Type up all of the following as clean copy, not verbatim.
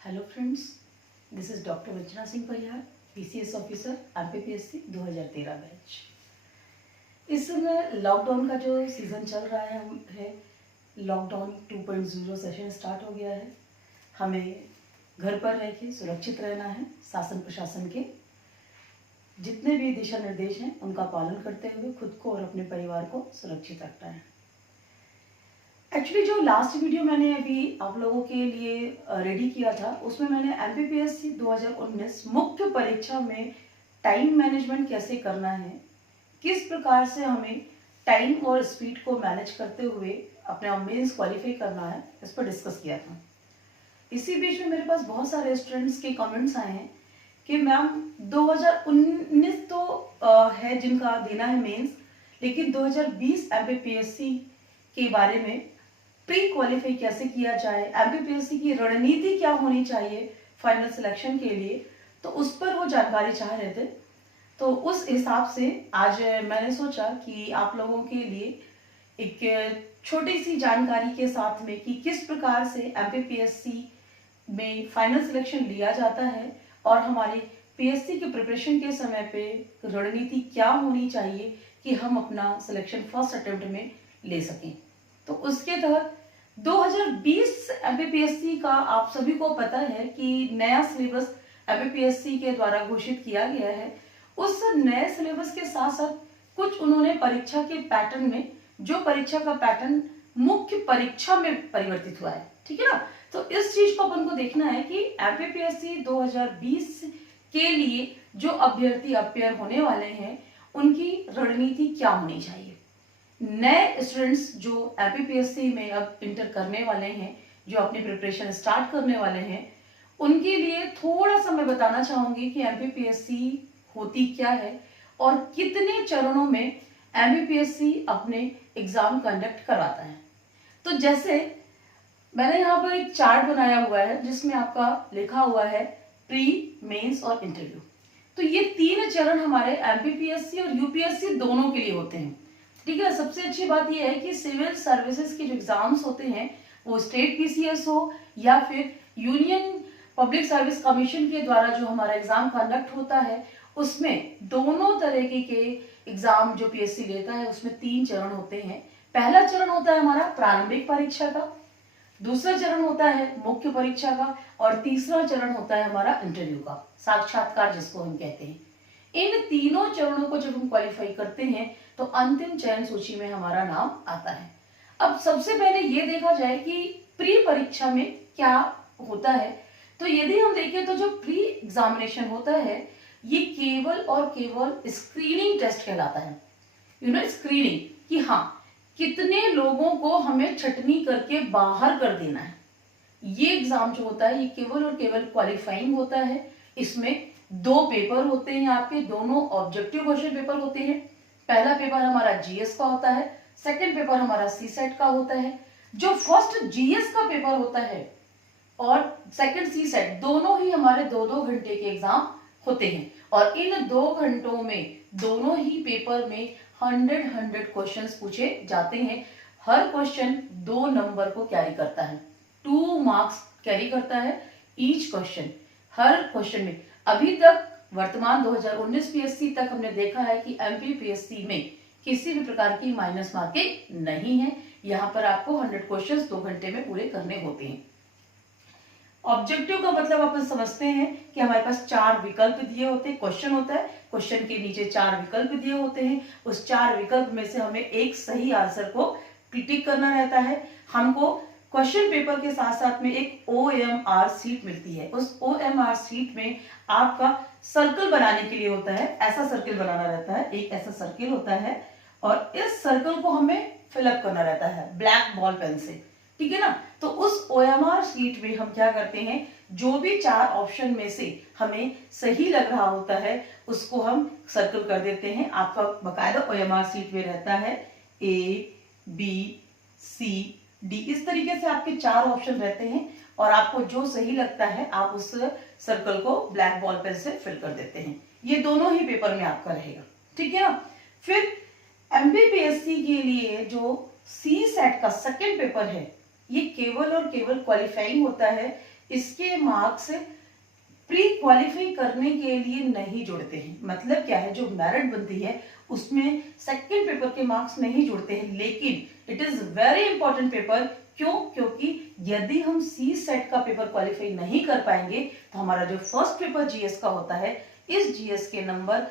Hello friends, this is doctor Vanchana Singh Parihar, PCS officer MPPSC 2013 बैच। इस समय लॉकडाउन का जो सीज़न चल रहा है लॉकडाउन 2.0 सेशन स्टार्ट हो गया है। हमें घर पर रह के सुरक्षित रहना है। शासन प्रशासन के जितने भी दिशा निर्देश हैं उनका पालन करते हुए खुद को और अपने परिवार को सुरक्षित रखना है। एक्चुअली जो लास्ट वीडियो मैंने अभी आप लोगों के लिए रेडी किया था उसमें मैंने एमपीपीएससी 2019 मुख्य परीक्षा में टाइम मैनेजमेंट कैसे करना है, किस प्रकार से हमें टाइम और स्पीड को मैनेज करते हुए अपने मेंस क्वालिफाई करना है, इस पर डिस्कस किया था। इसी बीच में मेरे पास बहुत सारे स्टूडेंट्स के कमेंट्स आए हैं कि मैम 2019 तो है जिनका देना है मेंस, लेकिन 2020 एमपीपीएससी के बारे में प्री क्वालिफाई कैसे किया जाए, एमपीपीएससी की रणनीति क्या होनी चाहिए फाइनल सिलेक्शन के लिए, तो उस पर वो जानकारी चाह रहे थे। तो उस हिसाब से आज मैंने सोचा कि आप लोगों के लिए एक छोटी सी जानकारी के साथ में कि किस प्रकार से एमपीपीएससी में फाइनल सिलेक्शन लिया जाता है और हमारी पीएससी के प्रिपरेशन के समय पे रणनीति क्या होनी चाहिए कि हम अपना सिलेक्शन फर्स्ट अटेम्प्ट में ले सकें। तो उसके तहत 2020 एमपीपीएससी का आप सभी को पता है कि नया सिलेबस एमपीपीएससी के द्वारा घोषित किया गया है। उस नए सिलेबस के साथ साथ कुछ उन्होंने परीक्षा के पैटर्न में, जो परीक्षा का पैटर्न मुख्य परीक्षा में परिवर्तित हुआ है, ठीक है ना। तो इस चीज को अपन को देखना है कि एमपीपीएससी 2020 के लिए जो अभ्यर्थी अपेयर होने वाले हैं उनकी रणनीति क्या होनी चाहिए। नए स्टूडेंट्स जो एमपीपीएससी में अब इंटर करने वाले हैं, जो अपनी प्रिपरेशन स्टार्ट करने वाले हैं, उनके लिए थोड़ा सा मैं बताना चाहूंगी कि एमपीपीएससी होती क्या है और कितने चरणों में एमपीपीएससी अपने एग्जाम कंडक्ट करवाता है। तो जैसे मैंने यहाँ पर एक चार्ट बनाया हुआ है जिसमें आपका लिखा हुआ है प्री, मेंस और इंटरव्यू। तो ये तीन चरण हमारे एमपीपीएससी और यूपीएससी दोनों के लिए होते हैं, ठीक है। सबसे अच्छी बात यह है कि सिविल सर्विसेज के जो एग्जाम्स होते हैं वो स्टेट पीसीएस हो या फिर यूनियन पब्लिक सर्विस कमीशन के द्वारा जो हमारा एग्जाम कंडक्ट होता है, उसमें दोनों तरीके के एग्जाम जो पीएससी लेता है उसमें तीन चरण होते हैं। पहला चरण होता है हमारा प्रारंभिक परीक्षा का, दूसरा चरण होता है मुख्य परीक्षा का और तीसरा चरण होता है हमारा इंटरव्यू का, साक्षात्कार जिसको हम कहते हैं। इन तीनों चरणों को जब हम क्वालिफाई करते हैं तो अंतिम चयन सूची में हमारा नाम आता है। अब सबसे पहले ये देखा जाए कि प्री परीक्षा में क्या होता है। तो यदि हम देखें तो जो प्री एग्जामिनेशन होता है ये केवल और केवल स्क्रीनिंग टेस्ट कहलाता है। स्क्रीनिंग कि हाँ कितने लोगों को हमें छटनी करके बाहर कर देना है। ये एग्जाम जो होता है ये केवल और केवल क्वालिफाइंग होता है। इसमें दो पेपर होते हैं, आपके दोनों ऑब्जेक्टिव क्वेश्चन पेपर होते हैं। पहला पेपर हमारा जीएस का होता है, सेकंड पेपर हमारा सीसेट का होता है। जो फर्स्ट जीएस का पेपर होता है और सेकंड सीसेट दोनों ही हमारे 2-2 घंटे के एग्जाम होते हैं और इन 2 घंटों में दोनों ही पेपर में 100 क्वेश्चंस पूछे जाते हैं। हर क्वेश्चन 2 नंबर को कैरी करता है, 2 मार्क्स कैरी करता है ईच क्वेश्चन, हर क्वेश्चन में। अभी तक वर्तमान 2019 पीएससी तक हमने देखा है कि एमपीपीएससी में किसी भी प्रकार की माइनस मार्किंग नहीं है। यहाँ पर आपको 100 क्वेश्चंस 2 घंटे में पूरे करने होते हैं। ऑब्जेक्टिव का मतलब अपन समझते हैं कि हमारे पास 4 विकल्प दिए होते हैं, क्वेश्चन होता है, क्वेश्चन के नीचे 4 विकल्प दिए होते हैं। उस 4 विकल्प में से हमें एक सही आंसर को टिक करना रहता है। हमको क्वेश्चन पेपर के साथ साथ में एक OMR सीट मिलती है। उस OMR सीट में आपका सर्कल बनाने के लिए होता है, ऐसा सर्कल बनाना रहता है, एक ऐसा सर्कल होता है और इस सर्कल को हमें फिलअप करना रहता है ब्लैक बॉल पेन से, ठीक है ना। तो उस OMR सीट में हम क्या करते हैं, जो भी 4 ऑप्शन में से हमें सही लग रहा होता है उसको हम सर्कल कर देते हैं। आपका बकायदा OMR सीट में रहता है A, B, C, D, इस तरीके से आपके 4 ऑप्शन रहते हैं और आपको जो सही लगता है आप उस सर्कल को ब्लैक बॉल पेन से फिल कर देते हैं। ये दोनों ही पेपर में आपका रहेगा, ठीक है ना। फिर एमपीपीएससी के लिए जो सीसेट का सेकंड पेपर है ये केवल और केवल क्वालिफाइंग होता है इसके मार्क्स प्री क्वालिफाई करने के लिए नहीं जुड़ते हैं। मतलब क्या है, जो मेरिट बनती है उसमें सेकंड पेपर के मार्क्स नहीं जुड़ते हैं, लेकिन it is very important paper. क्यों? क्योंकि यदि हम सी सेट का पेपर क्वालिफाई नहीं कर पाएंगे तो हमारा जो फर्स्ट पेपर जीएस का होता है, इस जीएस के नंबर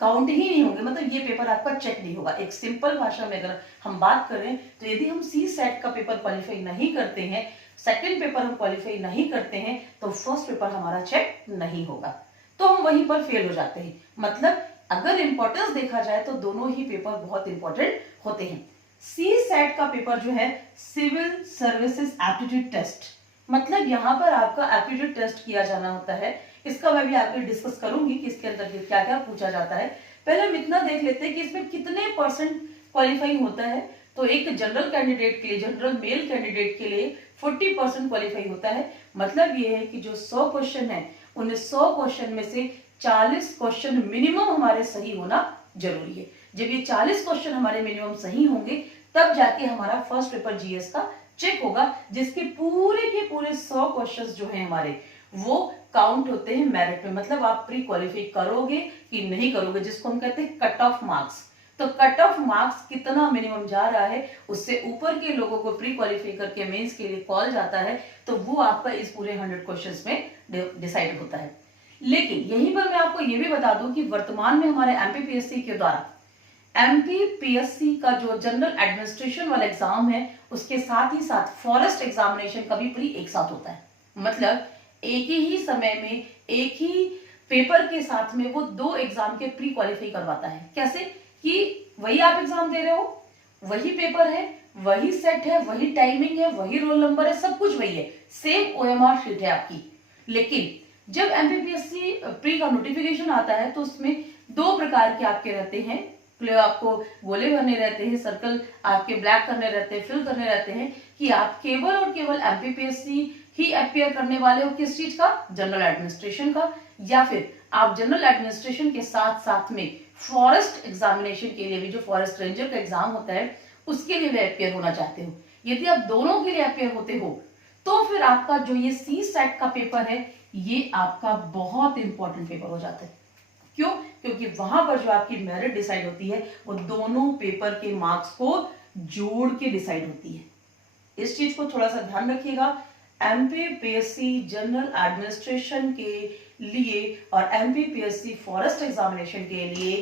काउंट ही नहीं होंगे, मतलब ये पेपर आपका चेक नहीं होगा। एक सिंपल भाषा में अगर हम बात करें तो यदि हम सी सेट का पेपर क्वालिफाई नहीं करते हैं, सेकंड पेपर हम क्वालिफाई नहीं करते हैं, तो फर्स्ट पेपर हमारा चेक नहीं होगा, तो हम वहीं पर फेल हो जाते हैं। मतलब अगर इंपॉर्टेंस देखा जाए तो दोनों ही पेपर बहुत इंपॉर्टेंट होते हैं। सी सेट का पेपर जो है सिविल सर्विसेज एप्टीट्यूड टेस्ट, मतलब यहाँ पर आपका एप्टीट्यूड टेस्ट किया जाना होता है। इसका मैं भी आपको डिस्कस करूंगी कि इसके अंदर क्या क्या पूछा जाता है। पहले हम इतना देख लेते हैं कि इसमें कितने परसेंट क्वालिफाइंग होता है। तो एक जनरल कैंडिडेट के लिए, जनरल मेल कैंडिडेट के लिए 40% क्वालिफाई होता है। मतलब ये है कि जो 100 क्वेश्चन है, उन 100 क्वेश्चन में से 40 क्वेश्चन मिनिमम हमारे सही होना जरूरी है। जब ये 40 क्वेश्चन हमारे मिनिमम सही होंगे तब जाके हमारा फर्स्ट पेपर जीएस का चेक होगा, जिसके पूरे के पूरे 100 क्वेश्चंस जो हैं हमारे, वो काउंट होते हैं मेरिट में। मतलब आप प्री क्वालिफाई करोगे कि नहीं करोगे, जिसको हम कहते हैं कट ऑफ मार्क्स। तो कट ऑफ मार्क्स कितना मिनिमम जा रहा है, उससे ऊपर के लोगों को प्री क्वालिफाई करके मेंस के लिए कॉल जाता है, तो वो आपका इस पूरे 100 क्वेश्चंस में डिसाइड होता है। लेकिन यहीं पर मैं आपको ये भी बता दूं कि वर्तमान में हमारे एमपीपीएससी के द्वारा एमपीपीएससी का जो जनरल एडमिनिस्ट्रेशन वाला एग्जाम है, उसके साथ ही साथ फॉरेस्ट एग्जामिनेशन का भी प्री एक साथ होता है। मतलब एक ही समय में एक ही पेपर के साथ में वो 2 एग्जाम के प्री क्वालिफाई करवाता है। कैसे? कि वही आप एग्जाम दे रहे हो, वही पेपर है, वही सेट है, वही टाइमिंग है, वही रोल नंबर है, सब कुछ वही है, सेम ओएमआर शीट है आपकी। लेकिन जब एमपीपीएससी प्री का नोटिफिकेशन आता है तो उसमें 2 प्रकार के आपके रहते हैं, आपको गोले भरने रहते हैं, सर्कल आपके ब्लैक करने रहते हैं, फिल करने रहते हैं, कि आप केवल और केवल एमपीपीएससी ही अपियर करने वाले हो किस चीज का, जनरल एडमिनिस्ट्रेशन का, या फिर आप जनरल एडमिनिस्ट्रेशन के साथ साथ में फॉरेस्ट एग्जामिनेशन के लिए भी, जो फॉरेस्ट रेंजर का एग्जाम होता है, उसके लिए भी अपियर होना चाहते हो। यदि आप दोनों के लिए अपियर होते हो तो फिर आपका जो ये सी सेट का पेपर है, ये आपका बहुत इंपॉर्टेंट पेपर हो जाता है। क्यों? क्योंकि वहां पर जो आपकी मेरिट डिसाइड होती है वो दोनों पेपर के मार्क्स को जोड़ के डिसाइड होती है। इस चीज को थोड़ा सा ध्यान रखिएगा। एमपीपीएससी जनरल एडमिनिस्ट्रेशन के लिए और एमपीपीएससी फॉरेस्ट एग्जामिनेशन के लिए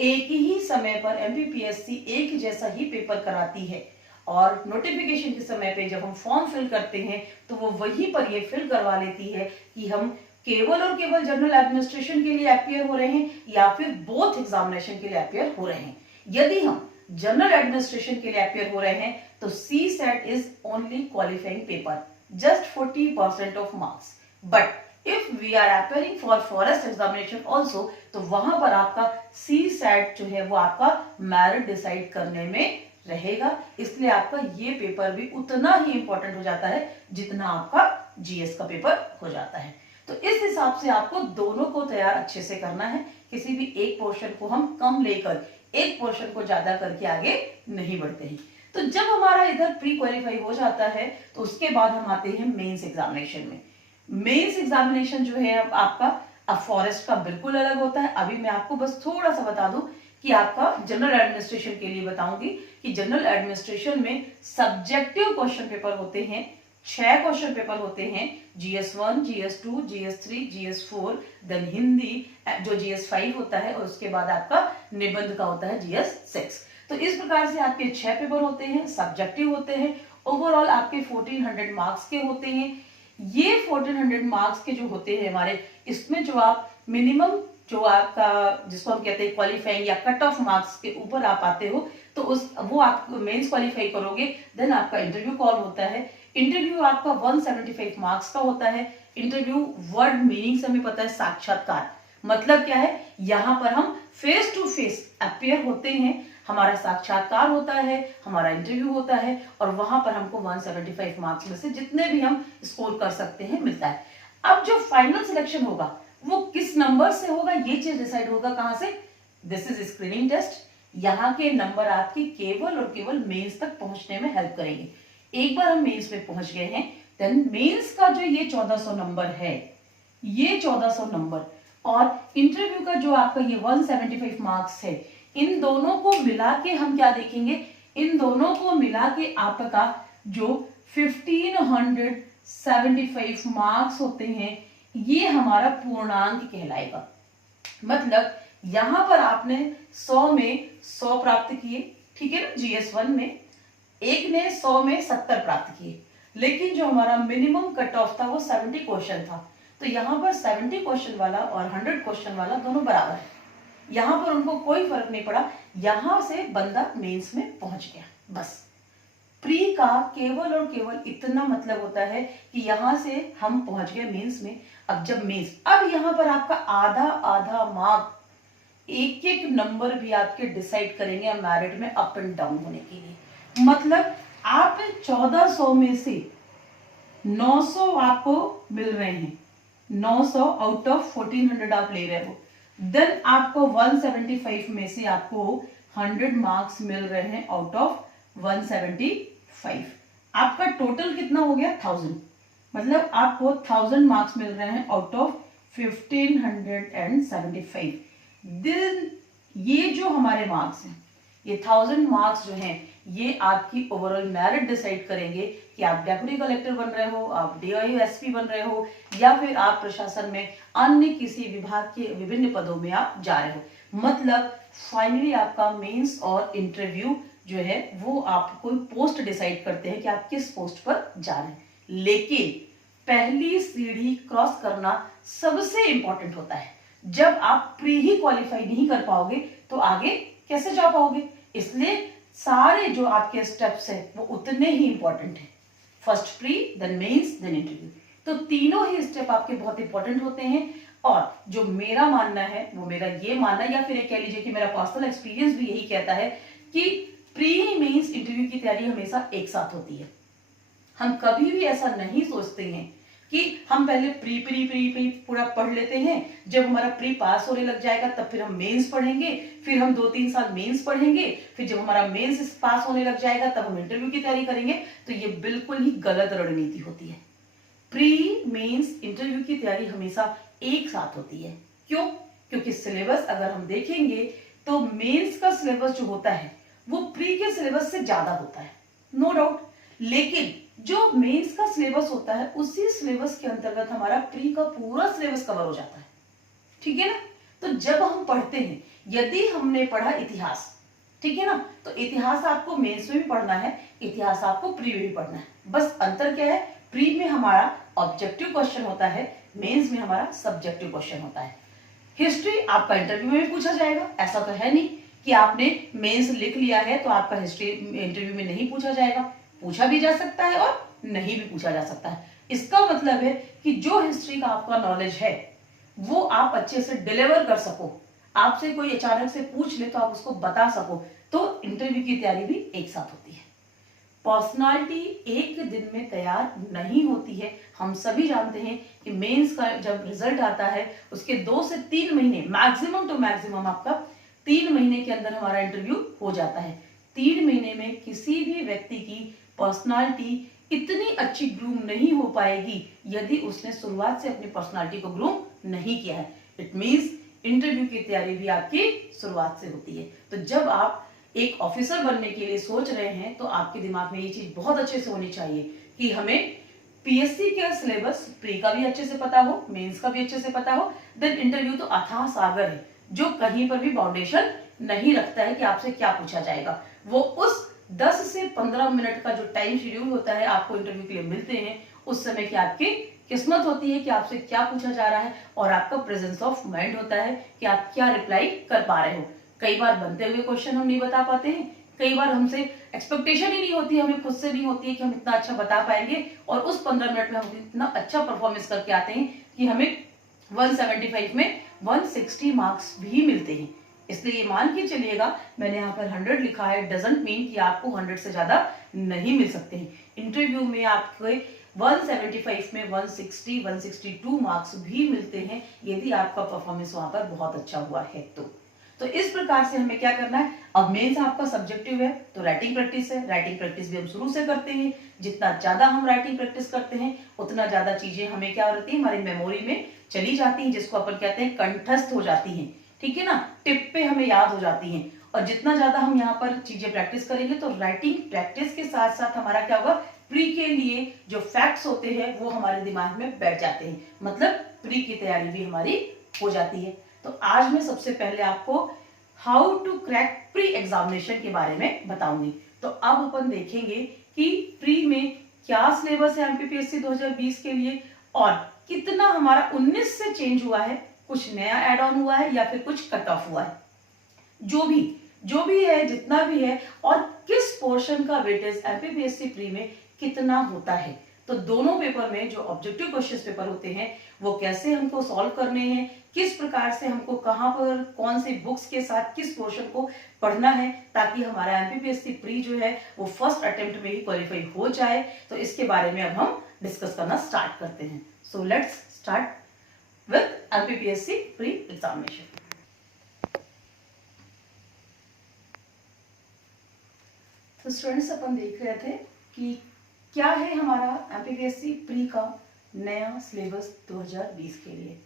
एक ही समय पर एमपीपीएससी एक जैसा ही पेपर कराती है, और नोटिफिकेशन के समय पे जब हम फॉर्म फिल करते हैं तो वो वहीं पर ये फिल करवा लेती है कि हम केवल और केवल जनरल एडमिनिस्ट्रेशन के लिए अपियर हो रहे हैं या फिर बोथ एग्जामिनेशन के लिए अपियर हो रहे हैं। यदि हम जनरल एडमिनिस्ट्रेशन के लिए अपियर हो रहे हैं तो CSAT is only qualifying paper, just 40% of marks. But if we are appearing for forest examination also, तो वहां पर आपका सी सेट जो है वो आपका मेरिट डिसाइड करने में रहेगा। इसलिए आपका ये पेपर भी उतना ही इंपॉर्टेंट हो जाता है जितना आपका जीएस का पेपर हो जाता है। तो इस हिसाब से आपको दोनों को तैयार अच्छे से करना है। किसी भी एक पोर्शन को हम कम लेकर एक पोर्शन को ज्यादा करके आगे नहीं बढ़ते हैं। तो जब हमारा इधर प्री क्वालिफाई हो जाता है तो उसके बाद हम आते हैं मेंस एग्जामिनेशन में। मेंस एग्जामिनेशन जो है आपका अब फॉरेस्ट का बिल्कुल अलग होता है। अभी मैं आपको बस थोड़ा सा बता दूं कि आपका जनरल एडमिनिस्ट्रेशन के लिए बताऊंगी कि जनरल एडमिनिस्ट्रेशन में सब्जेक्टिव क्वेश्चन पेपर होते हैं, 6 क्वेश्चन पेपर होते हैं, GS1, GS2, GS3, GS4, then Hindi जो GS5 होता है, और उसके बाद आपका निबंध का होता है GS6। तो इस प्रकार से आपके 6 पेपर होते हैं, सब्जेक्टिव होते हैं, ओवरऑल आपके 1400 मार्क्स के होते हैं। ये 1400 मार्क्स के जो होते हैं हमारे, इसमें जो आप मिनिमम जो आपका जिसको हम कहते हैं क्वालिफाइंग या कट ऑफ मार्क्स के ऊपर आप आते हो तो वो आप मेंस क्वालिफाई करोगे, देन आपका इंटरव्यू कॉल होता है। इंटरव्यू आपका 175 मार्क्स का होता है। इंटरव्यू वर्ड मीनिंग से हमें पता है साक्षात्कार, मतलब क्या है, यहाँ पर हम फेस टू फेस अपियर होते हैं, हमारा साक्षात्कार होता है, हमारा इंटरव्यू होता है, और वहां पर हमको 175 मार्क्स में से जितने भी हम स्कोर कर सकते हैं मिलता है। अब जो फाइनल सिलेक्शन होगा वो किस नंबर से होगा, ये चीज डिसाइड होगा कहां से, दिस इज स्क्रीनिंग टेस्ट। यहाँ के नंबर आपकी केवल और केवल मेंस तक पहुंचने में हेल्प करेंगे। एक बार हम मेंस में पहुंच गए हैं देन मेंस का जो ये 1400 नंबर है, ये 1400 नंबर और इंटरव्यू का जो आपका ये 175 मार्क्स है, इन दोनों को मिला के हम क्या देखेंगे, इन दोनों को मिला के आपका जो 1575 मार्क्स होते हैं, ये हमारा पूर्णांक कहलाएगा। मतलब यहां पर आपने 100 में 100 प्राप्त किए, ठीक है ना, GS1 में, एक ने 100 में 70 प्राप्त किए, लेकिन जो हमारा मिनिमम कट ऑफ था वो 70 क्वेश्चन था। तो यहाँ पर 70 क्वेश्चन वाला और 100 क्वेश्चन वाला दोनों बराबर है, यहाँ पर उनको कोई फर्क नहीं पड़ा, यहां से बंदा मेंस में पहुंच गया। बस प्री का केवल और केवल इतना मतलब होता है कि यहां से हम पहुंच गए मेंस में। अब जब मेंस, अब यहां पर आपका आधा आधा मार्क, एक एक नंबर भी आपके डिसाइड करेंगे मेरिट में अप एंड डाउन होने के लिए। मतलब आप 1400 में से 900 आपको मिल रहे हैं, 900 आउट ऑफ 1400 आप ले रहे हो, देन आपको 175 में से आपको 100 मार्क्स मिल रहे हैं आउट ऑफ 175। आपका टोटल कितना हो गया 1000, मतलब आपको 1000 मार्क्स मिल रहे हैं आउट ऑफ 1575। देन ये जो हमारे मार्क्स हैं, ये 1000 मार्क्स जो हैं, ये आपकी ओवरऑल मेरिट डिसाइड करेंगे कि आप डेप्यूटी कलेक्टर बन रहे हो, आप DIO SP बन रहे हो, या फिर आप प्रशासन में अन्य किसी विभाग के विभिन्न पदों में आप जा रहे हो। मतलब फाइनली आपका मेंस और इंटरव्यू जो है वो आप कोई पोस्ट डिसाइड करते हैं कि आप किस पोस्ट पर जा रहे हैं। लेकिन पहली सीढ़ी क्रॉस करना सबसे इंपॉर्टेंट होता है। जब आप प्री ही क्वालिफाई नहीं कर पाओगे तो आगे कैसे जा पाओगे? इसलिए सारे जो आपके स्टेप्स है वो उतने ही इंपॉर्टेंट है। First pre, then mains, then interview. तो तीनों ही स्टेप आपके बहुत इंपॉर्टेंट होते हैं। और जो मेरा मानना है, वो मेरा ये मानना, या फिर कह लीजिए कि मेरा पर्सनल एक्सपीरियंस भी यही कहता है कि प्री मेंस इंटरव्यू की तैयारी हमेशा एक साथ होती है। हम कभी भी ऐसा नहीं सोचते हैं कि हम पहले प्री प्री प्री प्री पूरा पढ़ लेते हैं, जब हमारा प्री पास होने लग जाएगा तब फिर हम मेंस पढ़ेंगे, फिर हम 2-3 साल मेंस पढ़ेंगे, फिर जब हमारा मेंस पास होने लग जाएगा तब हम इंटरव्यू की तैयारी करेंगे। तो ये बिल्कुल ही गलत रणनीति होती है। प्री मेंस इंटरव्यू की तैयारी हमेशा एक साथ होती है। क्यों? क्योंकि सिलेबस अगर हम देखेंगे तो मेंस का सिलेबस जो होता है वो प्री के सिलेबस से ज्यादा होता है, नो डाउट। लेकिन जो मेंस का सिलेबस होता है उसी सिलेबस के अंतर्गत हमारा प्री का पूरा सिलेबस कवर हो जाता है, ठीक है ना। तो जब हम पढ़ते हैं, यदि हमने पढ़ा इतिहास, ठीक है ना, तो इतिहास आपको मेंस में भी पढ़ना है, इतिहास आपको प्री में भी पढ़ना है। बस अंतर क्या है, प्री में हमारा ऑब्जेक्टिव क्वेश्चन होता है, मेंस में हमारा सब्जेक्टिव क्वेश्चन होता है। हिस्ट्री आपका इंटरव्यू में भी पूछा जाएगा, ऐसा तो है नहीं कि आपने मेंस लिख लिया है तो आपका हिस्ट्री इंटरव्यू में नहीं पूछा जाएगा। पूछा भी जा सकता है और नहीं भी पूछा जा सकता है। इसका मतलब है कि जो हिस्ट्री का आपका नॉलेज है वो आप अच्छे से डिलीवर कर सको, आपसे कोई अचानक से पूछ ले तो आप उसको बता सको, तो इंटरव्यू की तैयारी भी एक साथ होती है। पर्सनालिटी एक दिन में तैयार नहीं होती है। हम सभी जानते हैं कि मेंस का जब रिजल्ट आता है उसके 2 से 3 महीने, मैक्सिमम टू मैक्सिमम आपका 3 महीने के अंदर हमारा इंटरव्यू हो जाता है। 3 महीने में किसी भी व्यक्ति की पर्सनालिटी इतनी अच्छी ग्रूम नहीं हो पाएगी यदि उसने शुरुआत से अपनी पर्सनालिटी को ग्रूम नहीं किया है। इट मींस इंटरव्यू की तैयारी भी आपकी शुरुआत से होती है। तो जब आप एक ऑफिसर बनने के लिए सोच रहे हैं तो आपके दिमाग में ये चीज बहुत अच्छे से होनी चाहिए कि हमें पीएससी का सिलेबस प्री का भी अच्छे से पता हो, मेंस का भी अच्छे से पता हो, देन इंटरव्यू तो अथाह सागर है जो कहीं पर भी बाउंडेशन नहीं रखता है कि आपसे क्या पूछा जाएगा। वो उस 10 से 15 मिनट का जो टाइम शेड्यूल होता है आपको इंटरव्यू के लिए मिलते हैं, उस समय की आपकी किस्मत होती है कि आपसे क्या पूछा जा रहा है और आपका प्रेजेंस ऑफ माइंड होता है कि आप क्या रिप्लाई कर पा रहे हो। कई बार बनते हुए क्वेश्चन हम नहीं बता पाते हैं, कई बार हमसे एक्सपेक्टेशन ही नहीं होती, हमें खुद से नहीं होती है कि हम इतना अच्छा बता पाएंगे, और उस 15 मिनट में हम इतना अच्छा परफॉर्मेंस करके आते हैं कि हमें 175 में 160 मार्क्स भी मिलते हैं। इसलिए ये मान के चलिएगा, मैंने यहाँ पर 100 लिखा है, डजंट मीन कि आपको 100 से ज्यादा नहीं मिल सकते हैं। इंटरव्यू में आपको 175 में 160, 162 मार्क्स भी मिलते हैं यदि आपका परफॉर्मेंस वहां पर बहुत अच्छा हुआ है तो इस प्रकार से हमें क्या करना है। अब मेंस आपका सब्जेक्टिव है तो राइटिंग प्रैक्टिस है, राइटिंग प्रैक्टिस भी हम शुरू से करते हैं। जितना ज्यादा हम राइटिंग प्रैक्टिस करते हैं उतना ज्यादा चीजें हमें क्या होती है, हमारी मेमोरी में चली जाती हैं, जिसको अपन कहते हैं कंठस्थ हो जाती हैं। ठीक है ना, टिप पे हमें याद हो जाती हैं। और जितना ज्यादा हम यहाँ पर चीजें प्रैक्टिस करेंगे तो राइटिंग प्रैक्टिस के साथ साथ हमारा क्या होगा, प्री के लिए जो फैक्ट्स होते हैं वो हमारे दिमाग में बैठ जाते हैं, मतलब प्री की तैयारी भी हमारी हो जाती है। तो आज मैं सबसे पहले आपको how to crack pre examination के बारे में बताऊंगी। तो अब अपन देखेंगे कि प्री में क्या सिलेबस है एमपीपीएससी 2020 के लिए और कितना हमारा 19 से चेंज हुआ है, कुछ नया एड ऑन हुआ है या फिर कुछ कट ऑफ हुआ है, जो भी है, जितना भी है, और किस पोर्शन का वेटेज एमपीपीएससी प्री में कितना होता है। तो दोनों पेपर में जो ऑब्जेक्टिव क्वेश्चंस पेपर होते हैं वो कैसे हमको सॉल्व करने हैं, किस प्रकार से हमको कहां पर कौन सी बुक्स के साथ किस पोर्शन को पढ़ना है ताकि हमारा एमपीपीएससी प्री जो है वो फर्स्ट अटेम्प्ट में ही क्वालिफाई हो जाए। तो इसके बारे में अब हम डिस्कस करना स्टार्ट करते हैं। So let's start with MPPSC pre examination. तो स्टूडेंट्स अपन देख रहे थे कि क्या है हमारा एमपीपीएससी प्री का नया सिलेबस 2020 के लिए।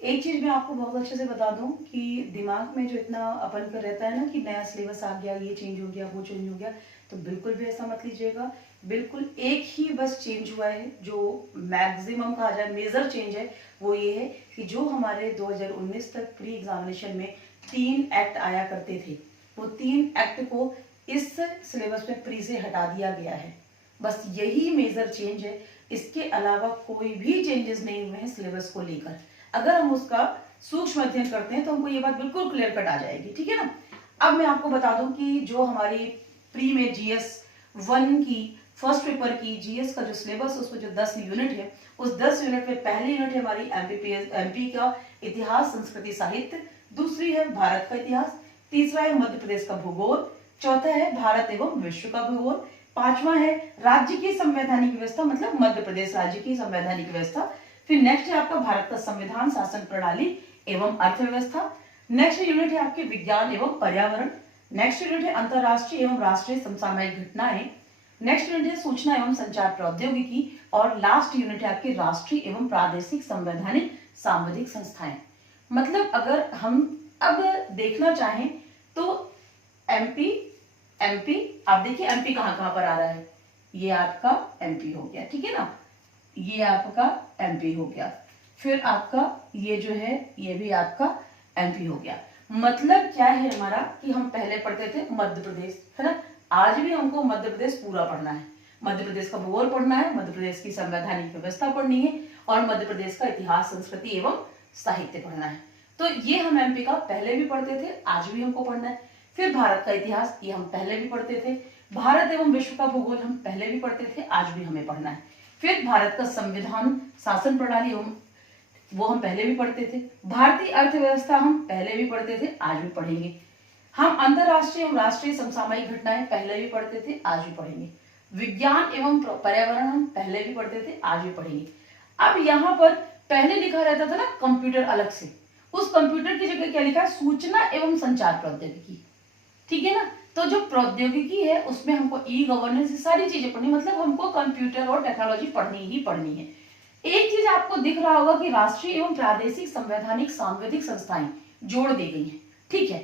एक चीज मैं आपको बहुत अच्छे से बता दूं कि दिमाग में जो इतना अपन का रहता है ना कि नया सिलेबस आ गया, ये चेंज हो गया, वो चेंज हो गया, तो बिल्कुल भी ऐसा मत लीजिएगा। बिल्कुल एक ही बस चेंज हुआ है, जो मैक्सिमम कहा जाए मेजर चेंज है वो ये है कि जो हमारे 2019 तक प्री एग्जामिनेशन में 3 एक्ट आया करते थे वो 3 एक्ट को इस सिलेबस में प्री से हटा दिया गया है। बस यही मेजर चेंज है, इसके अलावा कोई भी चेंजेस नहीं हुए हैं सिलेबस को लेकर। अगर हम उसका सूक्ष्म अध्ययन करते हैं तो हमको ये बात बिल्कुल क्लियर कट आ जाएगी। ठीक है ना। अब मैं आपको बता दूं कि जो हमारी प्री में जीएस 1 की फर्स्ट पेपर की जीएस का जो सिलेबस उसमें जो 10 यूनिट है, उस 10 यूनिट में पहली यूनिट है हमारी एमपी का इतिहास संस्कृति साहित्य, दूसरी है भारत का इतिहास, तीसरा है मध्य प्रदेश का भूगोल, चौथा है भारत एवं विश्व का भूगोल, पांचवा है राज्य की संवैधानिक व्यवस्था, मतलब मध्य प्रदेश राज्य की संवैधानिक व्यवस्था। फिर नेक्स्ट है आपका भारत का संविधान शासन प्रणाली एवं अर्थव्यवस्था। नेक्स्ट यूनिट है आपके विज्ञान एवं पर्यावरण। नेक्स्ट यूनिट है अंतरराष्ट्रीय एवं राष्ट्रीय समसामयिक घटनाएं। नेक्स्ट यूनिट है सूचना एवं संचार प्रौद्योगिकी और लास्ट यूनिट है आपकी राष्ट्रीय एवं प्रादेशिक संवैधानिक सांविधिक संस्थाएं। मतलब अगर हम अब देखना चाहें तो एमपी आप देखिए एमपी कहां पर आ रहा है, ये आपका एमपी हो गया। ठीक है ना, ये आपका एमपी हो गया। फिर आपका ये जो है ये भी आपका एमपी हो गया। मतलब क्या है हमारा कि हम पहले पढ़ते थे मध्य प्रदेश, है ना, आज भी हमको मध्य प्रदेश पूरा पढ़ना है। मध्य प्रदेश का भूगोल पढ़ना है, मध्य प्रदेश की संवैधानिक व्यवस्था पढ़नी है और मध्य प्रदेश का इतिहास संस्कृति एवं साहित्य पढ़ना है। तो ये हम एमपी का पहले भी पढ़ते थे, आज भी हमको पढ़ना है। फिर भारत का इतिहास, ये हम पहले भी पढ़ते थे। भारत एवं विश्व का भूगोल हम पहले भी पढ़ते थे, आज भी हमें पढ़ना है। फिर भारत का संविधान शासन प्रणाली वो हम पहले भी पढ़ते थे। भारतीय अर्थव्यवस्था हम पहले भी पढ़ते थे, आज भी पढ़ेंगे। हम अंतरराष्ट्रीय एवं राष्ट्रीय समसामयिक घटनाएं पहले भी पढ़ते थे, आज भी पढ़ेंगे। विज्ञान एवं पर्यावरण हम पहले भी पढ़ते थे, आज भी पढ़ेंगे। अब यहाँ पर पहले लिखा रहता था ना कंप्यूटर अलग से, उस कंप्यूटर की जगह क्या लिखा है, सूचना एवं संचार प्रौद्योगिकी। ठीक है ना, तो जो प्रौद्योगिकी है उसमें हमको ई गवर्नेंस सारी चीजें पढ़नी, मतलब हमको कंप्यूटर और टेक्नोलॉजी पढ़नी ही पढ़नी है। एक चीज आपको दिख रहा होगा कि राष्ट्रीय एवं प्रादेशिक संवैधानिक सांविधिक संस्थाएं जोड़ दी गई हैं। ठीक है,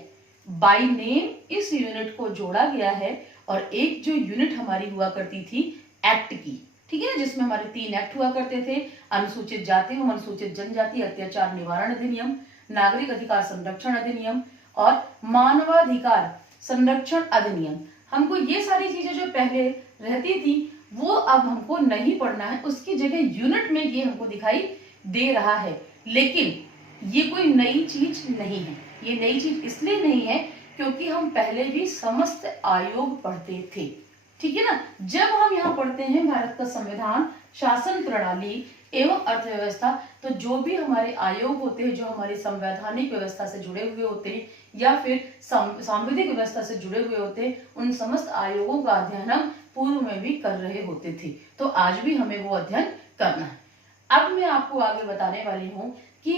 बाय नेम इस यूनिट को जोड़ा गया है। और एक जो यूनिट हमारी हुआ करती थी एक्ट की, ठीक है ना, जिसमें हमारे 3 एक्ट हुआ करते थे, अनुसूचित जाति एवं अनुसूचित जनजाति अत्याचार निवारण अधिनियम, नागरिक अधिकार संरक्षण अधिनियम और मानवाधिकार संरक्षण अधिनियम। हमको ये सारी चीजें जो पहले रहती थी वो अब हमको नहीं पढ़ना है, उसकी जगह यूनिट में ये हमको दिखाई दे रहा है। लेकिन ये कोई नई चीज नहीं है। ये नई चीज इसलिए नहीं है क्योंकि हम पहले भी समस्त आयोग पढ़ते थे। ठीक है ना, जब हम यहाँ पढ़ते हैं भारत का संविधान शासन प्रणाली एवं अर्थव्यवस्था, तो जो भी हमारे आयोग होते हैं जो हमारी संवैधानिक व्यवस्था से जुड़े हुए होते हैं या फिर सांविधिक व्यवस्था से जुड़े हुए होते हैं, उन समस्त आयोगों का अध्ययन हम पूर्व में भी कर रहे होते थे। तो आज भी हमें वो अध्ययन करना है। अब मैं आपको आगे बताने वाली हूँ कि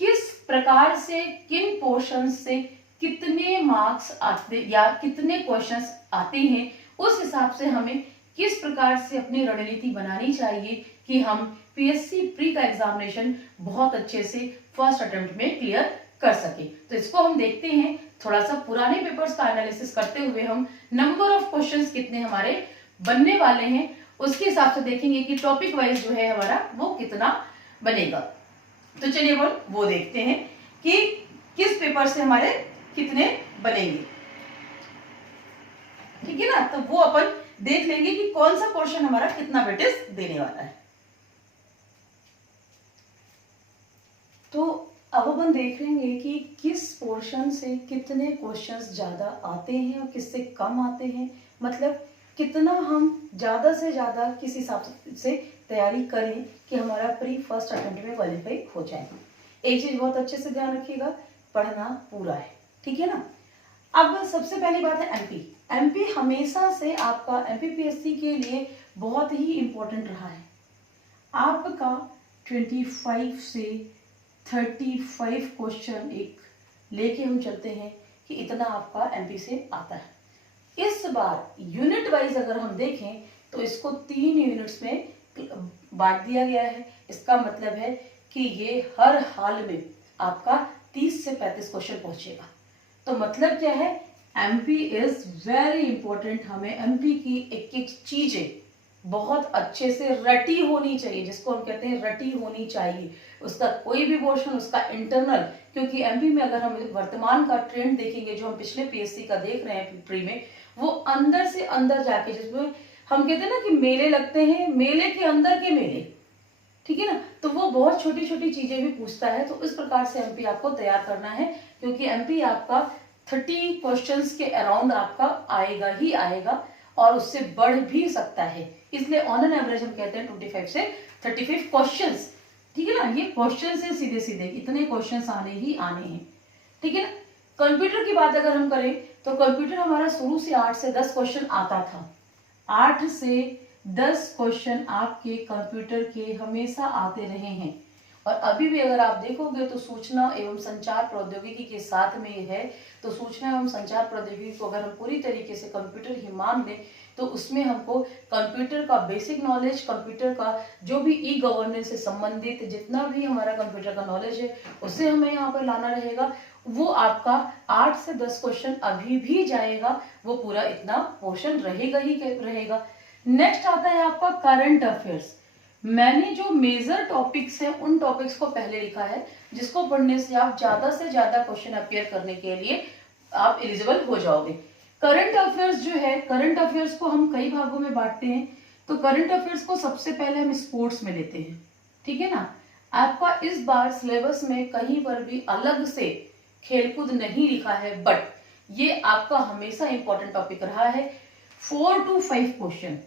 किस प्रकार से किन पोर्शन से कितने मार्क्स आते या कितने क्वेश्चंस आते हैं, उस हिसाब से हमें किस प्रकार से अपनी रणनीति बनानी चाहिए कि हम पीएससी प्री का एग्जामिनेशन बहुत अच्छे से फर्स्ट अटेम्प्ट में क्लियर कर सके। तो इसको हम देखते हैं, थोड़ा सा पुराने पेपर्स का एनालिसिस करते हुए हम नंबर ऑफ क्वेश्चंस कितने हमारे बनने वाले हैं उसके हिसाब से देखेंगे कि टॉपिक वाइज जो है हमारा वो कितना बनेगा। तो चलिए वो देखते हैं कि किस पेपर से हमारे कितने बनेंगे, ठीक है ना। तो वो अपन देख लेंगे कि कौन सा क्वेश्चन हमारा कितना वेटेज देने वाला है। तो अब अपन देख लेंगे कि किस पोर्शन से कितने क्वेश्चंस ज्यादा आते हैं और किससे कम आते हैं, मतलब कितना हम ज्यादा से ज्यादा किस हिसाब से तैयारी करें कि हमारा प्री फर्स्ट अटेम्प्ट में क्वालिफाई हो जाए। एक चीज बहुत अच्छे से ध्यान रखिएगा, पढ़ना पूरा है, ठीक है ना। अब सबसे पहली बात है एमपी। एमपी हमेशा से आपका एमपीपीएससी के लिए बहुत ही इंपॉर्टेंट रहा है। आपका 25 से 35 क्वेश्चन एक लेके हम चलते हैं कि इतना आपका एमपी से आता है। इस बार यूनिट वाइज अगर हम देखें तो इसको 3 यूनिट्स में बांट दिया गया है। इसका मतलब है कि ये हर हाल में आपका 30 से 35 क्वेश्चन पहुंचेगा। तो मतलब क्या है, एमपी इज वेरी इंपॉर्टेंट। हमें एमपी की एक एक चीजें बहुत अच्छे से रटी होनी चाहिए, जिसको हम कहते हैं रटी होनी चाहिए। उसका कोई भी पोर्शन, उसका इंटरनल, क्योंकि एमपी में अगर हम वर्तमान का ट्रेंड देखेंगे जो हम पिछले पीएससी का देख रहे हैं प्री में, वो अंदर से अंदर जाके, जिसमें हम कहते हैं ना कि मेले लगते हैं, मेले के अंदर के मेले, ठीक है ना। तो वो बहुत छोटी छोटी चीजें भी पूछता है। तो इस प्रकार से एमपी आपको तैयार करना है, क्योंकि एमपी आपका 30 क्वेश्चंस के अराउंड आपका आएगा ही आएगा और उससे बढ़ भी सकता है। इसलिए ऑन एन एवरेज हम कहते हैं 25 से 35 क्वेश्चंस, ठीक है ना। ये क्वेश्चन से सीधे सीधे इतने क्वेश्चंस आने ही आने हैं, ठीक है ना। कंप्यूटर की बात अगर हम करें तो कंप्यूटर हमारा शुरू से 8 से 10 क्वेश्चन आता था। 8 से 10 क्वेश्चन आपके कंप्यूटर के हमेशा आते रहे हैं। और अभी भी अगर आप देखोगे तो सूचना एवं संचार प्रौद्योगिकी के साथ में है, तो सूचना एवं संचार प्रौद्योगिकी को अगर हम पूरी तरीके से कंप्यूटर ही मान लें तो उसमें हमको कंप्यूटर का बेसिक नॉलेज, कंप्यूटर का जो भी ई गवर्नेंस से संबंधित जितना भी हमारा कंप्यूटर का नॉलेज है उसे हमें यहाँ पर लाना रहेगा। वो आपका 8 से 10 क्वेश्चन अभी भी जाएगा, वो पूरा इतना पोर्शन रहेगा ही रहेगा। नेक्स्ट आता है आपका करंट अफेयर्स। मैंने जो मेजर टॉपिक्स हैं उन टॉपिक्स को पहले लिखा है, जिसको पढ़ने से आप ज्यादा से ज्यादा क्वेश्चन अपियर करने के लिए आप एलिजिबल हो जाओगे। करंट अफेयर्स जो है, करंट अफेयर्स को हम कई भागों में बांटते हैं। तो करंट अफेयर्स को सबसे पहले हम स्पोर्ट्स में लेते हैं, ठीक है ना। आपका इस बार सिलेबस में कहीं पर भी अलग से खेलकूद नहीं लिखा है, बट ये आपका हमेशा इंपॉर्टेंट टॉपिक रहा है। 4 to 5 क्वेश्चन,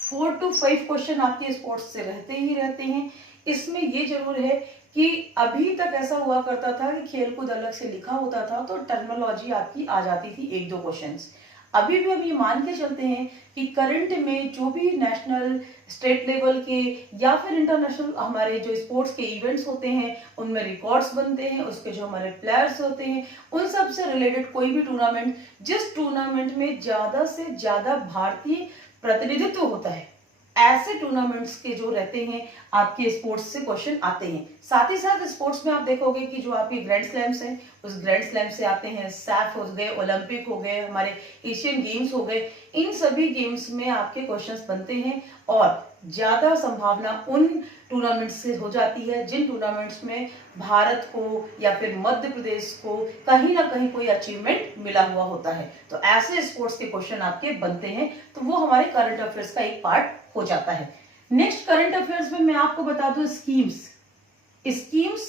4 to 5 क्वेश्चन आपके स्पोर्ट्स से रहते ही रहते हैं। इसमें ये जरूर है कि अभी तक ऐसा हुआ करता था कि खेलकूद अलग से लिखा होता था तो टर्मिनोलॉजी आपकी आ जाती थी 1-2 क्वेश्चंस। अभी भी हम ये मान के चलते हैं कि करंट में जो भी नेशनल, स्टेट लेवल के या फिर इंटरनेशनल हमारे जो स्पोर्ट्स के इवेंट्स होते हैं उनमें रिकॉर्ड्स बनते हैं, उसके जो हमारे प्लेयर्स होते हैं उन सब से रिलेटेड कोई भी टूर्नामेंट, जिस टूर्नामेंट में ज्यादा से ज्यादा भारतीय प्रतिनिधित्व होता है, ऐसे टूर्नामेंट्स के जो रहते हैं आपके स्पोर्ट्स से क्वेश्चन आते हैं। साथ ही साथ स्पोर्ट्स में आप देखोगे कि जो आपके ग्रैंड स्लैम्स हैं उस ग्रैंड स्लैम से आते हैं, सैफ हो गए, ओलंपिक हो गए, हमारे एशियन गेम्स हो गए, इन सभी गेम्स में आपके क्वेश्चंस बनते हैं। और ज्यादा संभावना उन टूर्नामेंट्स से हो जाती है जिन टूर्नामेंट्स में भारत को या फिर मध्य प्रदेश को कहीं ना कहीं कोई अचीवमेंट मिला हुआ होता है। तो ऐसे स्पोर्ट्स के क्वेश्चन आपके बनते हैं, तो वो हमारे करंट अफेयर्स का एक पार्ट हो जाता है। नेक्स्ट करंट अफेयर्स में मैं आपको बता दूं स्कीम्स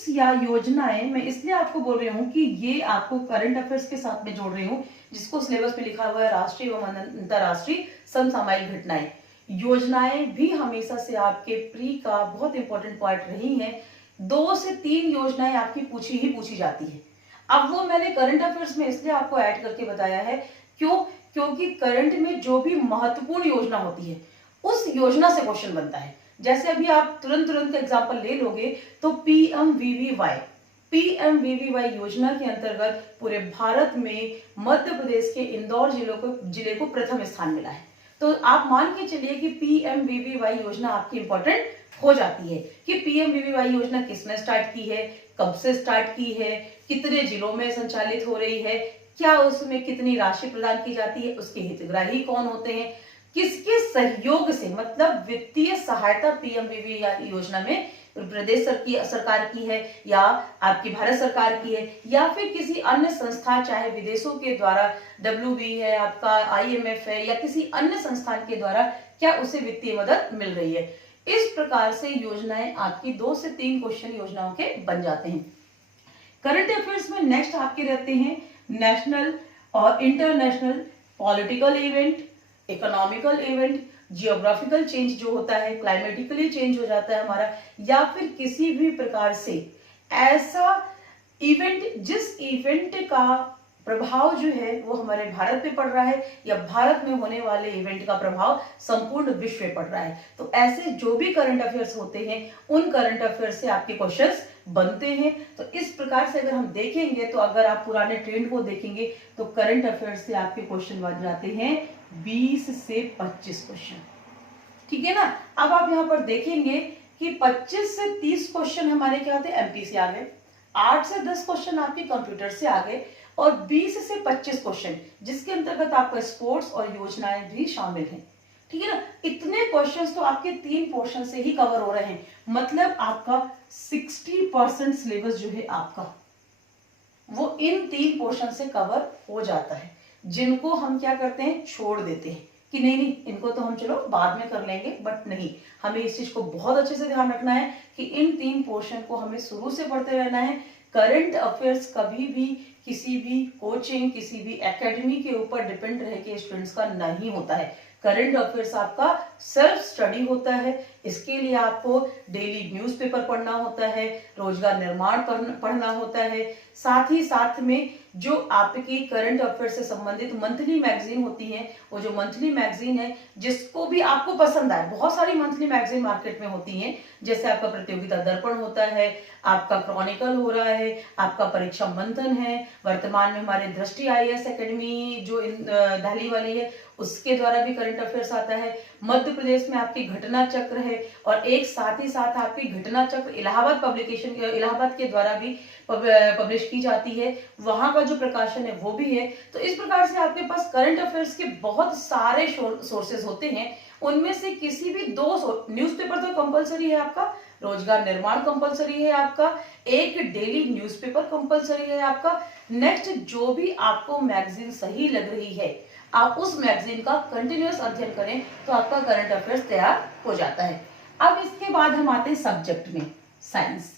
या योजनाएं। मैं इसलिए आपको बोल रही हूँ कि ये आपको करंट अफेयर्स के साथ में जोड़ रही हूँ, जिसको सिलेबस में लिखा हुआ है राष्ट्रीय एवं अंतरराष्ट्रीय समसामयिक घटनाएं। योजनाएं भी हमेशा से आपके प्री का बहुत इंपॉर्टेंट पार्ट रही हैं। 2 से 3 योजनाएं आपकी पूछी जाती है। अब वो मैंने करंट अफेयर्स में इसलिए आपको ऐड करके बताया है क्योंकि करंट में जो भी महत्वपूर्ण योजना होती है उस योजना से क्वेश्चन बनता है। जैसे अभी आप तुरंत एग्जांपल ले लोगे तो पीएमवीवीवाई योजना के अंतर्गत पूरे भारत में मध्य प्रदेश के इंदौर जिले को प्रथम स्थान मिला है। तो आप मान के चलिए कि पीएमवीवीवाई योजना आपकी इंपॉर्टेंट हो जाती है कि पीएमवीवीवाई योजना किसने स्टार्ट की है, कब से स्टार्ट की है, कितने जिलों में संचालित हो रही है, क्या उसमें कितनी राशि प्रदान की जाती है, उसके हितग्राही कौन होते हैं, किसके सहयोग से, मतलब वित्तीय सहायता पीएमवीवीवाई योजना में प्रदेश सरकार की है या आपकी भारत सरकार की है या फिर किसी अन्य संस्था, चाहे विदेशों के द्वारा WB है, आपका IMF है या किसी अन्य संस्थान के द्वारा क्या उसे वित्तीय मदद मिल रही है। इस प्रकार से योजनाएं आपकी 2 से 3 क्वेश्चन योजनाओं के बन जाते हैं। करंट अफेयर्स में नेक्स्ट आपके रहते हैं नेशनल और international political event, economical event, geographical change जो होता है, क्लाइमेटिकली चेंज हो जाता है हमारा, या फिर किसी भी प्रकार से ऐसा इवेंट जिस इवेंट का प्रभाव जो है वो हमारे भारत पे पड़ रहा है या भारत में होने वाले इवेंट का प्रभाव संपूर्ण विश्व पे पड़ रहा है। तो ऐसे जो भी करंट अफेयर्स होते हैं उन करंट अफेयर्स से आपके क्वेश्चंस बनते हैं। तो इस प्रकार से अगर हम देखेंगे तो अगर आप पुराने ट्रेंड को देखेंगे तो करंट अफेयर्स से आपके क्वेश्चन बन जाते हैं 20 से 25 क्वेश्चन, ठीक है ना। अब आप यहाँ पर देखेंगे कि 25 से 30 क्वेश्चन हमारे क्या होते हैं, एमपी से आ गए, 8 से 10 क्वेश्चन आपके कंप्यूटर से आ गए और 20 से 25 क्वेश्चन जिसके अंतर्गत आपका स्पोर्ट्स और योजनाएं भी शामिल हैं, ठीक है ना। इतने क्वेश्चंस तो आपके 3 पोर्शन से ही कवर हो रहे हैं, मतलब आपका 60% सिलेबस जो है आपका वो इन 3 पोर्शन से कवर हो जाता है, जिनको हम क्या करते हैं, छोड़ देते हैं कि नहीं नहीं इनको तो हम चलो बाद में कर लेंगे। बट नहीं, हमें इस चीज को बहुत अच्छे से ध्यान रखना है कि इन 3 पोर्शन को हमें शुरू से पढ़ते रहना है। करंट अफेयर्स कभी भी किसी भी कोचिंग, किसी भी एकेडमी के ऊपर डिपेंड रह के स्टूडेंट्स का नहीं होता है। करंट अफेयर्स आपका सेल्फ स्टडी होता है। इसके लिए आपको डेली न्यूज़पेपर पढ़ना होता है, रोजगार निर्माण पढ़ना होता है, साथ ही साथ में जो आपकी करंट अफेयर से संबंधित मंथली मैगजीन होती है, वो जो मंथली मैगजीन है जिसको भी आपको पसंद आए, बहुत सारी मंथली मैगजीन मार्केट में होती हैं, जैसे आपका प्रतियोगिता दर्पण होता है, आपका क्रॉनिकल हो रहा है, आपका परीक्षा मंथन है, वर्तमान में हमारे दृष्टि IAS एकेडमी जो दिल्ली वाली है उसके द्वारा भी करंट अफेयर्स आता है, मध्य प्रदेश में आपकी घटना चक्र है और एक साथ ही साथ आपकी घटना चक्र इलाहाबाद पब्लिकेशन, इलाहाबाद के द्वारा भी पब्लिश की जाती है, वहां का जो प्रकाशन है वो भी है। तो इस प्रकार से आपके पास करंट अफेयर्स के बहुत सारे सोर्सेज होते हैं, उनमें से किसी भी 2 न्यूज़पेपर तो कंपलसरी है आपका, रोजगार निर्माण कंपलसरी है आपका, एक डेली न्यूज़पेपर कंपलसरी है आपका। नेक्स्ट जो भी आपको मैगजीन सही लग रही है आप उस मैगजीन का कंटिन्यूअस अध्ययन करें तो आपका करंट अफेयर्स तैयार हो जाता है। अब इसके बाद हम आते हैं सब्जेक्ट में, साइंस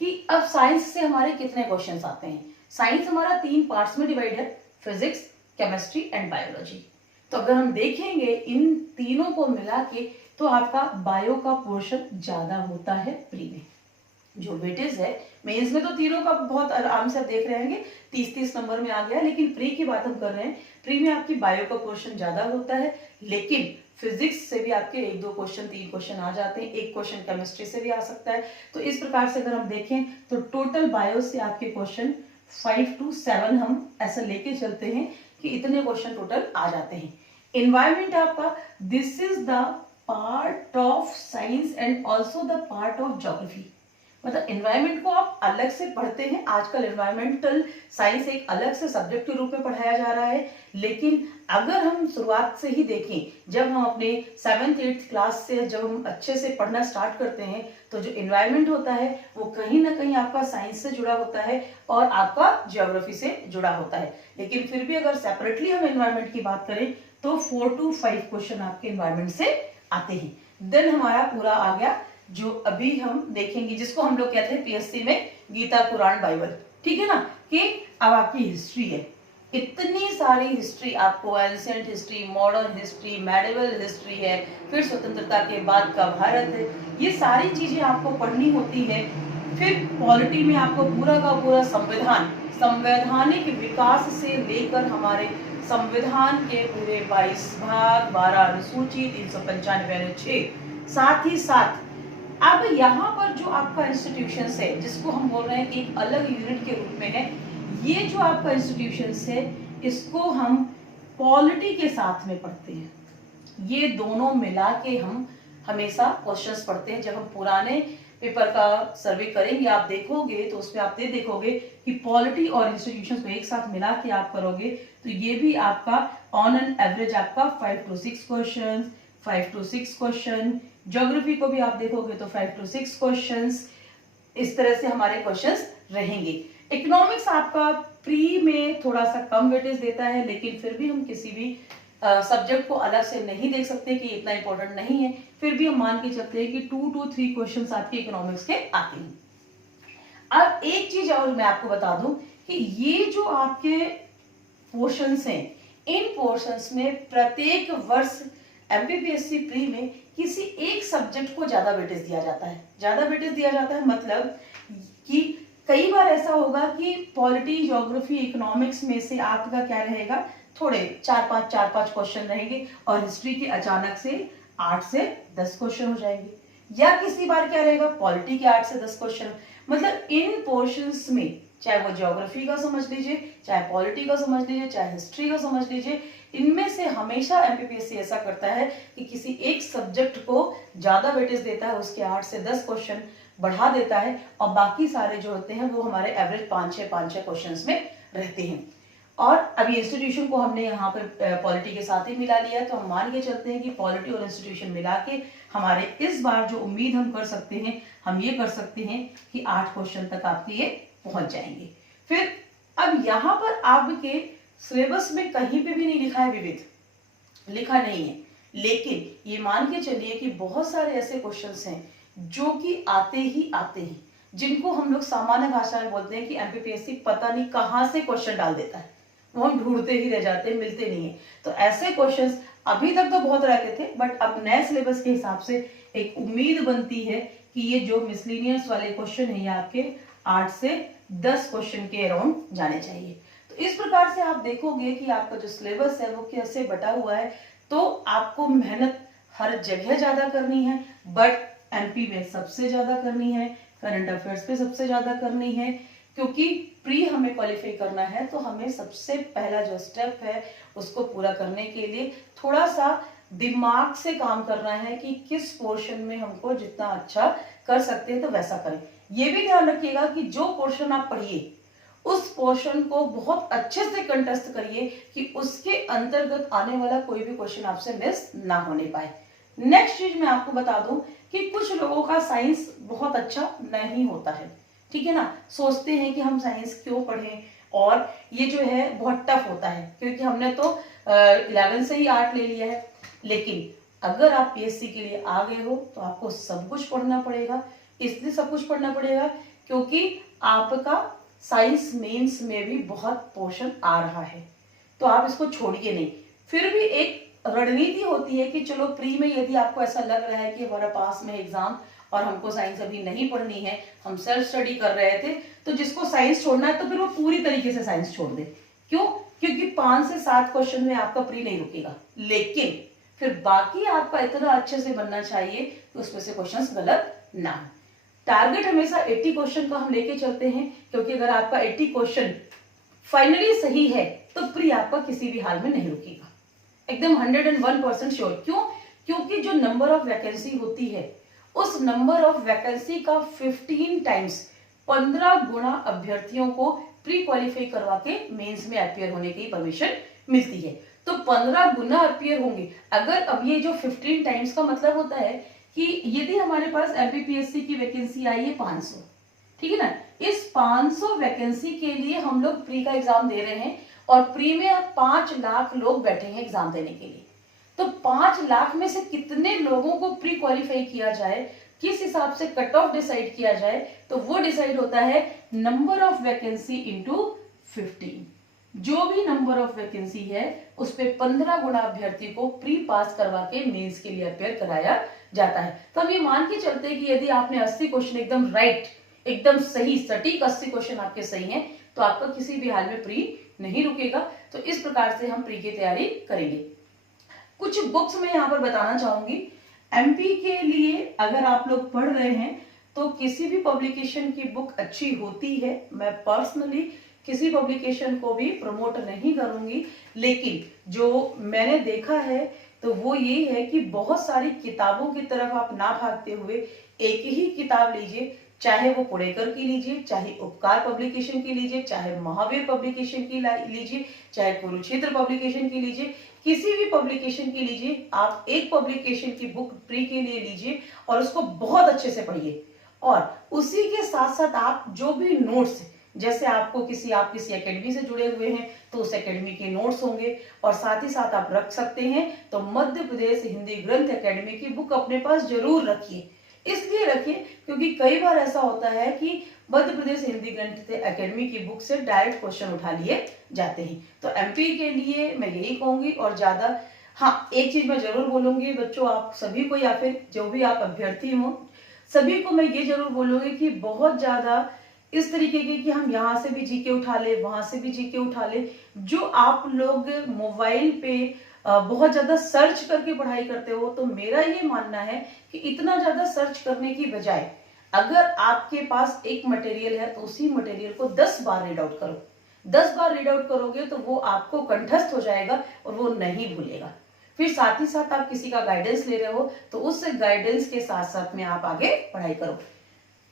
कि अब साइंस से हमारे कितने क्वेश्चंस आते हैं। साइंस हमारा 3 पार्ट्स में डिवाइड है, फिजिक्स, केमिस्ट्री एंड बायोलॉजी। तो अगर हम देखेंगे इन तीनों को मिला के तो आपका बायो का पोर्शन ज्यादा होता है प्री में, जो वेटेज है। मेंस में तो तीनों का बहुत आराम से आप देख रहे हैं 30-30 नंबर में आ गया, लेकिन प्री की बात हम कर रहे हैं, प्री में आपकी बायो का पोर्शन ज्यादा होता है, लेकिन फिजिक्स से भी आपके 1-2 क्वेश्चन, 3 क्वेश्चन आ जाते हैं, 1 क्वेश्चन केमिस्ट्री से भी आ सकता है। तो इस प्रकार से अगर हम देखें तो टोटल बायो से आपके क्वेश्चन 5 to 7 हम ऐसा लेके चलते हैं कि इतने क्वेश्चन टोटल आ जाते हैं। एनवायरमेंट आपका, this is the part of science and also the part of geography, मतलब एनवायरमेंट को आप अलग से पढ़ते हैं। आजकल एनवायरमेंटल साइंस एक अलग से सब्जेक्ट के रूप में पढ़ाया जा रहा है, लेकिन अगर हम शुरुआत से ही देखें, जब हम अपने 7th 8th क्लास से जब हम अच्छे से पढ़ना स्टार्ट करते हैं तो जो एनवायरमेंट होता है वो कहीं ना कहीं आपका साइंस से जुड़ा होता है और आपका ज्योग्राफी से जुड़ा होता है। लेकिन फिर भी अगर सेपरेटली हम एनवायरमेंट की बात करें तो 4 to 5 क्वेश्चन आपके एनवायरमेंट से आते हैं। देन हमारा पूरा आ गया जो अभी हम देखेंगे, जिसको हम लोग कहते हैं PSC में गीता पुराण बाइबल, ठीक है ना, कि अब आपकी हिस्ट्री है, इतनी सारी हिस्ट्री आपको, ancient history, modern history, medieval history है, फिर स्वतंत्रता के बाद का भारत है, ये सारी चीजें आपको पढ़नी होती है। फिर पॉलिटी में आपको पूरा का पूरा संविधान, संवैधानिक विकास से लेकर हमारे संविधान के पूरे 22 भाग, 12 अनुसूची, 395 अनुच्छेद, साथ ही साथ अब यहाँ पर जो आपका इंस्टीट्यूशन है जिसको हम बोल रहे हैं कि एक अलग यूनिट के रूप में है, ये जो आपका इंस्टीट्यूशन है इसको हम पॉलिटी के साथ में पढ़ते हैं। ये दोनों मिला के हम हमेशा क्वेश्चंस पढ़ते हैं। जब हम पुराने पेपर का सर्वे करेंगे आप देखोगे तो उसमें आप ये देखोगे कि पॉलिटी और इंस्टीट्यूशंस को एक साथ मिला के आप करोगे तो ये भी आपका ऑन एन एवरेज आपका 5 to 6 question, 5 to 6 question. Geography को भी आप देखोगे तो 5 to 6 क्वेश्चंस, इस तरह से हमारे क्वेश्चंस रहेंगे। इकोनॉमिक्स आपका प्री में थोड़ा सा कम वेटेज देता है, लेकिन फिर भी हम किसी भी सब्जेक्ट को अलग से नहीं देख सकते कि इतना इंपॉर्टेंट नहीं है, फिर भी हम मान के चलते हैं कि 2 to 3 क्वेश्चंस आपके इकोनॉमिक्स के आते हैं। अब एक चीज और मैं आपको बता दूं कि ये जो आपके पोर्शंस हैं, इन पोर्शंस में प्रत्येक वर्ष एमपीपीएससी प्री में किसी एक सब्जेक्ट को ज्यादा वेटेज दिया जाता है। ज्यादा वेटेज दिया जाता है मतलब कि कई बार ऐसा होगा कि पॉलिटी, ज्योग्राफी, इकोनॉमिक्स में से आपका क्या रहेगा, थोड़े 4-5 क्वेश्चन रहेंगे और हिस्ट्री के अचानक से 8 से 10 क्वेश्चन हो जाएंगे। या किसी बार क्या रहेगा, पॉलिटी के 8 से 10 क्वेश्चन। मतलब इन पोर्शंस में, चाहे वो ज्योग्राफी का समझ लीजिए, चाहे पॉलिटी का समझ लीजिए, चाहे हिस्ट्री का समझ लीजिए, इनमें से हमेशा एमपीपीएससी ऐसा करता है कि किसी एक सब्जेक्ट को ज्यादा वेटेज देता है, उसके 8 से 10 क्वेश्चन बढ़ा देता है और बाकी सारे जो होते हैं वो हमारे एवरेज 5-6 क्वेश्चंस में रहते हैं। और अभी इंस्टीट्यूशन को हमने यहाँ पे पॉलिटी के साथ ही मिला लिया है, तो हम मान के चलते हैं कि पॉलिटी और इंस्टीट्यूशन मिला के हमारे इस बार जो उम्मीद हम कर सकते हैं, हम ये कर सकते हैं कि 8 क्वेश्चन तक आपके ये पहुंच जाएंगे। फिर अब यहाँ पर आपके सिलेबस में कहीं पे भी नहीं लिखा है विविध, लिखा नहीं है, लेकिन ये मान के चलिए कि बहुत सारे ऐसे क्वेश्चंस हैं जो कि आते ही आते हैं, जिनको हम लोग सामान्य भाषा में बोलते हैं कि एमपीपीएससी पता नहीं कहां से क्वेश्चन डाल देता है, वो हम ढूंढते ही रह जाते हैं, मिलते नहीं है। तो ऐसे क्वेश्चंस अभी तक तो बहुत रहते थे, बट अब नए सिलेबस के हिसाब से एक उम्मीद बनती है कि ये जो मिसलिनियस वाले क्वेश्चन है ये आपके 8 से 10 क्वेश्चन के अराउंड जाने चाहिए। तो इस प्रकार से आप देखोगे कि आपका जो सिलेबस है वो कैसे बटा हुआ है। तो आपको मेहनत हर जगह ज्यादा करनी है, बट एमपी में सबसे ज्यादा करनी है, करंट अफेयर्स पे सबसे ज्यादा करनी है, क्योंकि प्री हमें क्वालिफाई करना है। तो हमें सबसे पहला जो स्टेप है उसको पूरा करने के लिए थोड़ा सा दिमाग से काम करना है कि किस पोर्शन में हमको जितना अच्छा कर सकते हैं तो वैसा करें। ये भी ध्यान रखिएगा कि जो पोर्शन आप पढ़िए उस पोर्शन को बहुत अच्छे से कंटेस्ट करिए कि उसके अंतर्गत आने वाला कोई भी क्वेश्चन आपसे मिस ना होने पाए। नेक्स्ट चीज मैं आपको बता दूं कि कुछ लोगों का साइंस बहुत अच्छा नहीं होता है, ठीक है ना, सोचते हैं कि हम साइंस क्यों पढ़ें और ये जो है बहुत टफ होता है क्योंकि हमने तो 11 से ही आर्ट ले लिया है। लेकिन अगर आप पीएससी के लिए आ गए हो तो आपको सब कुछ पढ़ना पड़ेगा। इसलिए सब कुछ पढ़ना पड़ेगा क्योंकि आपका साइंस मेंस में भी बहुत पोर्शन आ रहा है, तो आप इसको छोड़िए नहीं। फिर भी एक रणनीति होती है कि चलो प्री में यदि आपको ऐसा लग रहा है कि हमारा पास में एग्जाम और हमको साइंस अभी नहीं पढ़नी है, हम सेल्फ स्टडी कर रहे थे, तो जिसको साइंस छोड़ना है तो फिर वो पूरी तरीके से साइंस छोड़ दे। क्यों? क्योंकि 5 से 7 क्वेश्चन में आपका प्री नहीं रुकेगा, लेकिन फिर बाकी आपका इतना अच्छे से बनना चाहिए कि उसमें से क्वेश्चंस गलत ना हो। टारगेट हमेशा 80 क्वेश्चन का हम लेके चलते हैं, क्योंकि अगर आपका 80 क्वेश्चन फाइनली सही है तो प्री आपका किसी भी हाल में नहीं रुकेगा, एकदम 101% श्योर। क्यों? क्योंकि जो नंबर ऑफ वैकेंसी होती है उस नंबर ऑफ वैकेंसी का 15 टाइम्स 15 गुना अभ्यर्थियों को प्री क्वालिफाई करवा के मेंस में अपियर होने की परमिशन मिलती है। तो 15 गुना अपियर होंगे। अगर अब ये जो 15 टाइम्स का मतलब होता है कि यदि हमारे पास एमपीपीएससी की वैकेंसी आई है 500, ठीक है ना, इस 500 वैकेंसी के लिए हम लोग प्री का एग्जाम दे रहे हैं और प्री में 5 लाख लोग बैठे हैं एग्जाम देने के लिए। तो 5 लाख में से कितने लोगों को प्री क्वालिफाई किया जाए, किस हिसाब से कट ऑफ डिसाइड किया जाए, तो वो डिसाइड होता है नंबर ऑफ वैकेंसी इंटू 15। जो भी नंबर ऑफ वैकेंसी है उस पे 15 गुना अभ्यर्थी को प्री पास करवा के मेंस के लिए अपेयर कराया जाता है। तो हम ये मान के चलते हैं कि यदि आपने 80 क्वेश्चन एकदम राइट, एकदम सही सटीक 80 क्वेश्चन आपके सही हैं, तो आपका किसी भी हाल में प्री नहीं रुकेगा। तो इस प्रकार से हम प्री की तैयारी करेंगे। कुछ बुक्स मैं यहाँ पर बताना चाहूंगी एमपी के लिए। अगर आप लोग पढ़ रहे हैं तो किसी भी पब्लिकेशन की बुक अच्छी होती है। मैं पर्सनली किसी पब्लिकेशन को भी प्रमोट नहीं करूंगी, लेकिन जो मैंने देखा है तो वो ये है कि बहुत सारी किताबों की तरफ आप ना भागते हुए एक ही किताब लीजिए, चाहे वो पुणेकर की लीजिए, चाहे उपकार पब्लिकेशन की लीजिए, चाहे महावीर पब्लिकेशन की लीजिए, चाहे कुरुक्षेत्र पब्लिकेशन की लीजिए, किसी भी पब्लिकेशन की लीजिए। आप एक पब्लिकेशन की बुक फ्री के लिए लीजिए और उसको बहुत अच्छे से पढ़िए। और उसी के साथ साथ आप जो भी नोट्स, जैसे आप किसी एकेडमी से जुड़े हुए हैं तो उस एकेडमी के नोट्स होंगे, और साथ ही साथ आप रख सकते हैं तो मध्य प्रदेश हिंदी ग्रंथ एकेडमी की बुक अपने पास जरूर रखिए। इसलिए रखिए क्योंकि कई बार ऐसा होता है कि मध्य प्रदेश हिंदी ग्रंथ एकेडमी की बुक से डायरेक्ट क्वेश्चन उठा लिए जाते हैं। तो एमपी के लिए मैं यही कहूंगी। और ज्यादा, हाँ, एक चीज मैं जरूर बोलूंगी बच्चों, आप सभी को या फिर जो भी आप अभ्यर्थी हो, सभी को मैं ये जरूर बोलूंगी कि बहुत ज्यादा इस तरीके के कि हम यहाँ से भी जीके उठा ले, वहां से भी जीके उठा ले, जो आप लोग मोबाइल पे बहुत ज्यादा सर्च करके पढ़ाई करते हो, तो मेरा ये मानना है कि इतना ज्यादा सर्च करने की बजाय अगर आपके पास एक मटेरियल है तो उसी मटेरियल को 10 बार रीड आउट करो। 10 बार रीड आउट करोगे तो वो आपको कंठस्थ हो जाएगा और वो नहीं भूलेगा। फिर साथ ही साथ आप किसी का गाइडेंस ले रहे हो तो उस गाइडेंस के साथ साथ में आप आगे पढ़ाई करो।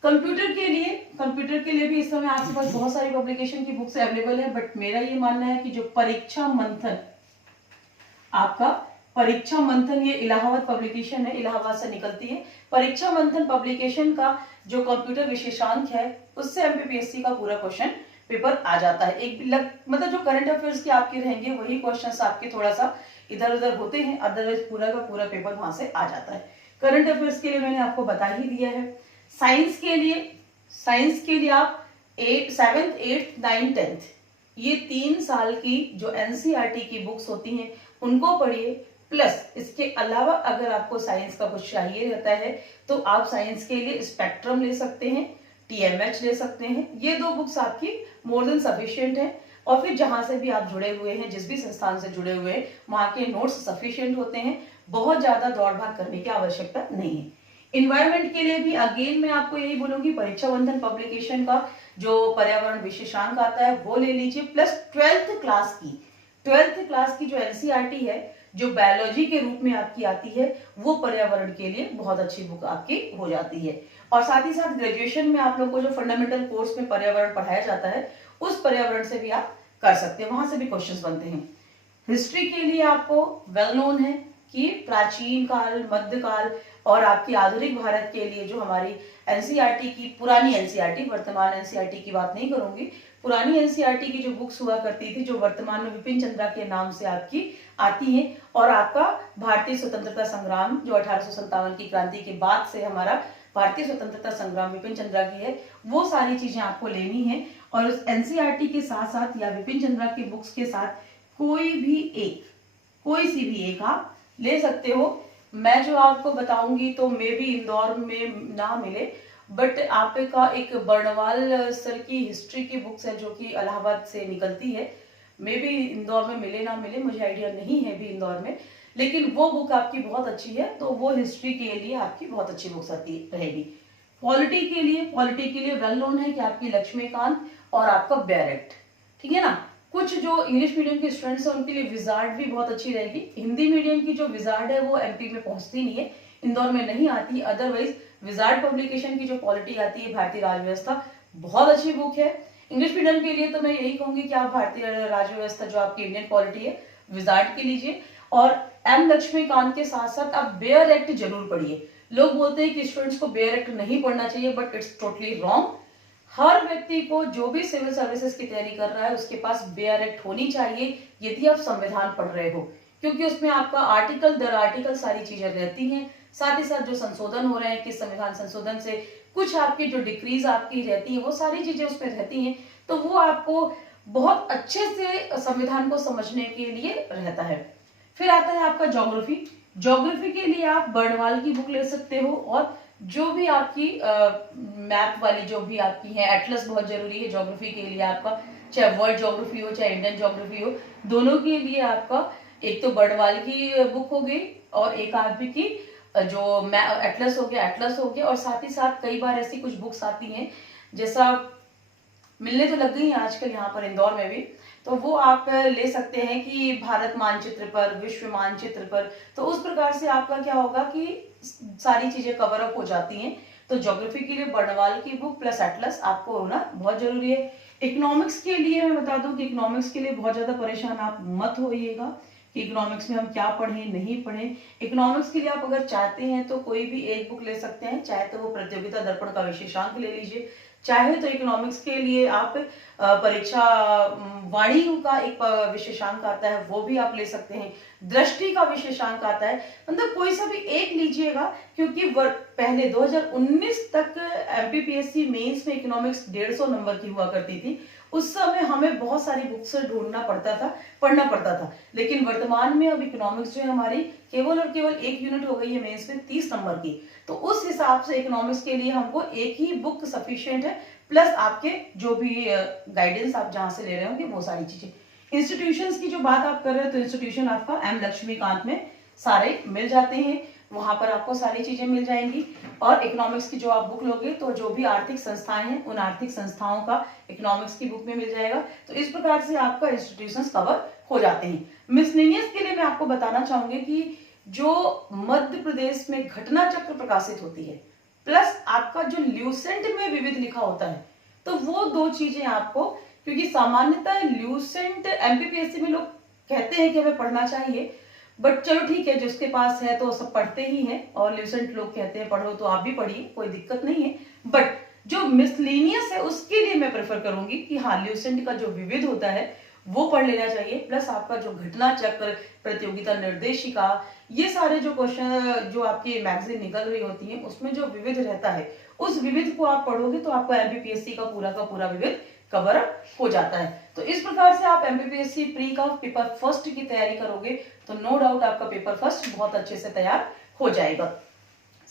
कंप्यूटर के लिए भी इस समय आपके पास बहुत सारी पब्लिकेशन की बुक्स अवेलेबल है, बट मेरा ये मानना है कि जो परीक्षा मंथन, आपका परीक्षा मंथन, ये इलाहाबाद पब्लिकेशन है, इलाहाबाद से निकलती है। परीक्षा मंथन पब्लिकेशन का जो कंप्यूटर विशेषांक है उससे एमपीपीएससी का पूरा क्वेश्चन पेपर आ जाता है। मतलब जो करंट अफेयर्स के आपके रहेंगे वही क्वेश्चंस आपके थोड़ा सा इधर उधर होते हैं, अदरवाइज पूरा का पूरा पेपर वहां से आ जाता है। करंट अफेयर्स के लिए मैंने आपको बता ही दिया है। साइंस के लिए आप 7th 8th 9th 10th ये 3 साल की जो एनसीईआरटी की बुक्स होती हैं उनको पढ़िए। प्लस इसके अलावा अगर आपको साइंस का कुछ चाहिए रहता है तो आप साइंस के लिए स्पेक्ट्रम ले सकते हैं, टीएमएच ले सकते हैं। ये 2 बुक्स आपकी मोर देन सफिशिएंट है। और फिर जहां से भी आप जुड़े हुए हैं, जिस भी संस्थान से जुड़े हुए हैं, वहां के नोट्स सफिशिएंट होते हैं। बहुत ज्यादा दौड़ भाग करने की आवश्यकता नहीं है। इन्वायरमेंट के लिए भी अगेन मैं आपको यही बोलूंगी, परीक्षा बंधन पब्लिकेशन का जो पर्यावरण विशेषांक आता है वो ले लीजिए। प्लस 12th क्लास की जो एनसीईआरटी है, जो बायोलॉजी के रूप में आपकी आती है, वो पर्यावरण के लिए बहुत अच्छी बुक आपकी हो जाती है। और साथ ही साथ ग्रेजुएशन में आप लोगों को जो फंडामेंटल कोर्स में पर्यावरण पढ़ाया जाता है उस पर्यावरण से भी आप कर सकते हैं, वहां से भी क्वेश्चंस बनते हैं। हिस्ट्री के लिए आपको वेल नोन है कि प्राचीन काल, मध्यकाल और आपकी आधुनिक भारत के लिए जो हमारी एनसीईआरटी की पुरानी एनसीईआरटी, वर्तमान एनसीईआरटी की बात नहीं करूंगी, पुरानी एनसीईआरटी की जो बुक्स हुआ करती थी, जो वर्तमान में विपिन चंद्रा के नाम से आपकी आती हैं, और आपका भारतीय स्वतंत्रता संग्राम जो 1857 की क्रांति के बाद से हमारा भारतीय स्वतंत्रता संग्राम विपिन चंद्रा की है, वो सारी चीजें आपको लेनी है। और उस एनसीईआरटी के साथ साथ या विपिन चंद्रा की बुक्स के साथ कोई सी भी एक आप ले सकते हो। मैं जो आपको बताऊंगी तो मे भी इंदौर में ना मिले, बट आपका एक बर्णवाल सर की हिस्ट्री की बुक्स है जो कि इलाहाबाद से निकलती है, मे भी इंदौर में मिले ना मिले, मुझे आइडिया नहीं है भी इंदौर में, लेकिन वो बुक आपकी बहुत अच्छी है, तो वो हिस्ट्री के लिए आपकी बहुत अच्छी बुक्स आती रहेगी। पॉलिटी के लिए वेल नोन है कि आपकी लक्ष्मीकांत और आपका बैरेक्ट, ठीक है ना। कुछ जो इंग्लिश मीडियम के स्टूडेंट्स हैं उनके लिए विजार्ड भी बहुत अच्छी रहेगी। हिंदी मीडियम की जो विजार्ड है वो एमपी में पहुंचती नहीं है, इंदौर में नहीं आती। अदरवाइज विजार्ड पब्लिकेशन की जो पॉलिटी आती है, भारतीय राजव्यवस्था, बहुत अच्छी बुक है। इंग्लिश मीडियम के लिए तो मैं यही कहूंगी कि आप भारतीय राजव्यवस्था जो आपकी इंडियन पॉलिटी है विजार्ड की लीजिए। और एम लक्ष्मीकांत के साथ साथ आप बेयर एक्ट जरूर पढ़िए। लोग बोलते हैं कि स्टूडेंट्स को बेयर एक्ट नहीं पढ़ना चाहिए, बट इट्स टोटली रॉन्ग। हर व्यक्ति को जो भी सिविल सर्विसेज की तैयारी कर रहा है उसके पास बेयर एक्ट होनी चाहिए यदि आप संविधान पढ़ रहे हो, क्योंकि उसमें आपका आर्टिकल दर आर्टिकल सारी चीजें रहती हैं। साथ ही साथ जो संशोधन हो रहे हैं, किस संविधान संशोधन से कुछ आपकी जो डिक्रीज आपकी रहती है वो सारी चीजें उसमें रहती हैं, तो वो आपको बहुत अच्छे से संविधान को समझने के लिए रहता है। फिर आता है आपका ज्योग्राफी के लिए आप बर्णवाल की बुक ले सकते हो, और जो भी आपकी मैप वाली जो भी आपकी है, एटलस बहुत जरूरी है ज्योग्राफी के लिए आपका, चाहे वर्ल्ड ज्योग्राफी हो चाहे इंडियन ज्योग्राफी हो, दोनों के लिए आपका एक तो बर्णवाल की बुक हो गई और एक आपकी जो एटलस हो गया। और साथ ही साथ कई बार ऐसी कुछ बुक्स आती हैं, जैसा मिलने तो लग गई हैं आजकल यहाँ पर इंदौर में भी, तो वो आप ले सकते हैं कि भारत मानचित्र पर, विश्व मानचित्र पर। तो उस प्रकार से आपका क्या होगा कि सारी चीजें कवर अप हो जाती हैं। तो ज्योग्राफी के लिए बर्नवाल की बुक प्लस एटलस आपको होना बहुत जरूरी है। इकोनॉमिक्स के लिए मैं बता दूं कि इकोनॉमिक्स के लिए बहुत ज्यादा परेशान आप मत होइएगा कि इकोनॉमिक्स में हम क्या पढ़ें नहीं पढ़ें। इकोनॉमिक्स के लिए आप अगर चाहते हैं तो कोई भी एक बुक ले सकते हैं, चाहे तो वो प्रतियोगिता दर्पण का विशेषांक ले लीजिए, चाहे तो इकोनॉमिक्स के लिए आप परीक्षा वाणी का एक विशेषांक आता है वो भी आप ले सकते हैं, दृष्टि का विशेषांक आता है, मतलब कोई सा भी एक लीजिएगा। क्योंकि पहले 2019 तक एमपीपीएससी मेंस में इकोनॉमिक्स 150 नंबर की हुआ करती थी। उस समय हमें बहुत सारी बुक्स ढूंढना पड़ता था, पढ़ना पड़ता था। लेकिन वर्तमान में अब इकोनॉमिक्स जो है हमारी केवल और केवल एक यूनिट हो गई है मेंस में 30 नंबर की। तो उस हिसाब से इकोनॉमिक्स के लिए हमको एक ही बुक सफिशिएंट है, प्लस आपके जो भी गाइडेंस आप जहां से ले रहे होंगे वो सारी चीजें। इंस्टीट्यूशंस की जो बात आप कर रहे हैं तो इंस्टीट्यूशन आपका एम लक्ष्मीकांत में सारे मिल जाते हैं, वहां पर आपको सारी चीजें मिल जाएंगी। और इकोनॉमिक्स की जो आप बुक लोगे तो जो भी आर्थिक संस्थाएं हैं उन आर्थिक संस्थाओं का इकोनॉमिक्स की बुक में मिल जाएगा। तो इस प्रकार से आपका इंस्टीट्यूशंस कवर हो जाते हैं। मिसलेनियस के लिए मैं आपको बताना चाहूंगी कि जो मध्य प्रदेश में घटना चक्र प्रकाशित होती है, प्लस आपका जो ल्यूसेंट में विविध लिखा होता है, तो वो दो चीजें आपको, क्योंकि सामान्यतः ल्यूसेंट एमपीपीएससी में लोग कहते हैं कि हमें पढ़ना चाहिए, बट चलो ठीक है, जिसके पास है तो सब पढ़ते ही हैं, और ल्यूसेंट लोग कहते हैं पढ़ो तो आप भी पढ़िए, कोई दिक्कत नहीं है। बट जो मिसलेनियस है उसके लिए मैं प्रेफर करूंगी कि हाँ, ल्यूसेंट का जो विविध होता है वो पढ़ लेना चाहिए, प्लस आपका जो घटना चक्र, प्रतियोगिता निर्देशिका, ये सारे जो क्वेश्चन जो आपकी मैगजीन निकल रही होती है उसमें जो विविध रहता है, उस विविध को आप पढ़ोगे तो आपका एमपीपीएससी का पूरा विविध कवर अप हो जाता है। तो इस प्रकार से आप एमपीपीएससी प्री का पेपर फर्स्ट की तैयारी करोगे तो नो डाउट आपका पेपर फर्स्ट बहुत अच्छे से तैयार हो जाएगा।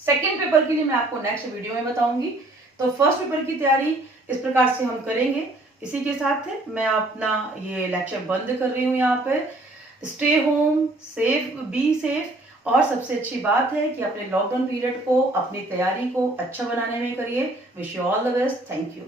सेकेंड पेपर के लिए मैं आपको नेक्स्ट वीडियो में बताऊंगी। तो फर्स्ट पेपर की तैयारी इस प्रकार से हम करेंगे। इसी के साथ मैं अपना ये लेक्चर बंद कर रही हूँ यहाँ पे। Stay home, safe, be safe, और सबसे अच्छी बात है कि अपने लॉकडाउन पीरियड को, अपनी तैयारी को अच्छा बनाने में करिए। Wish you all the best. Thank you.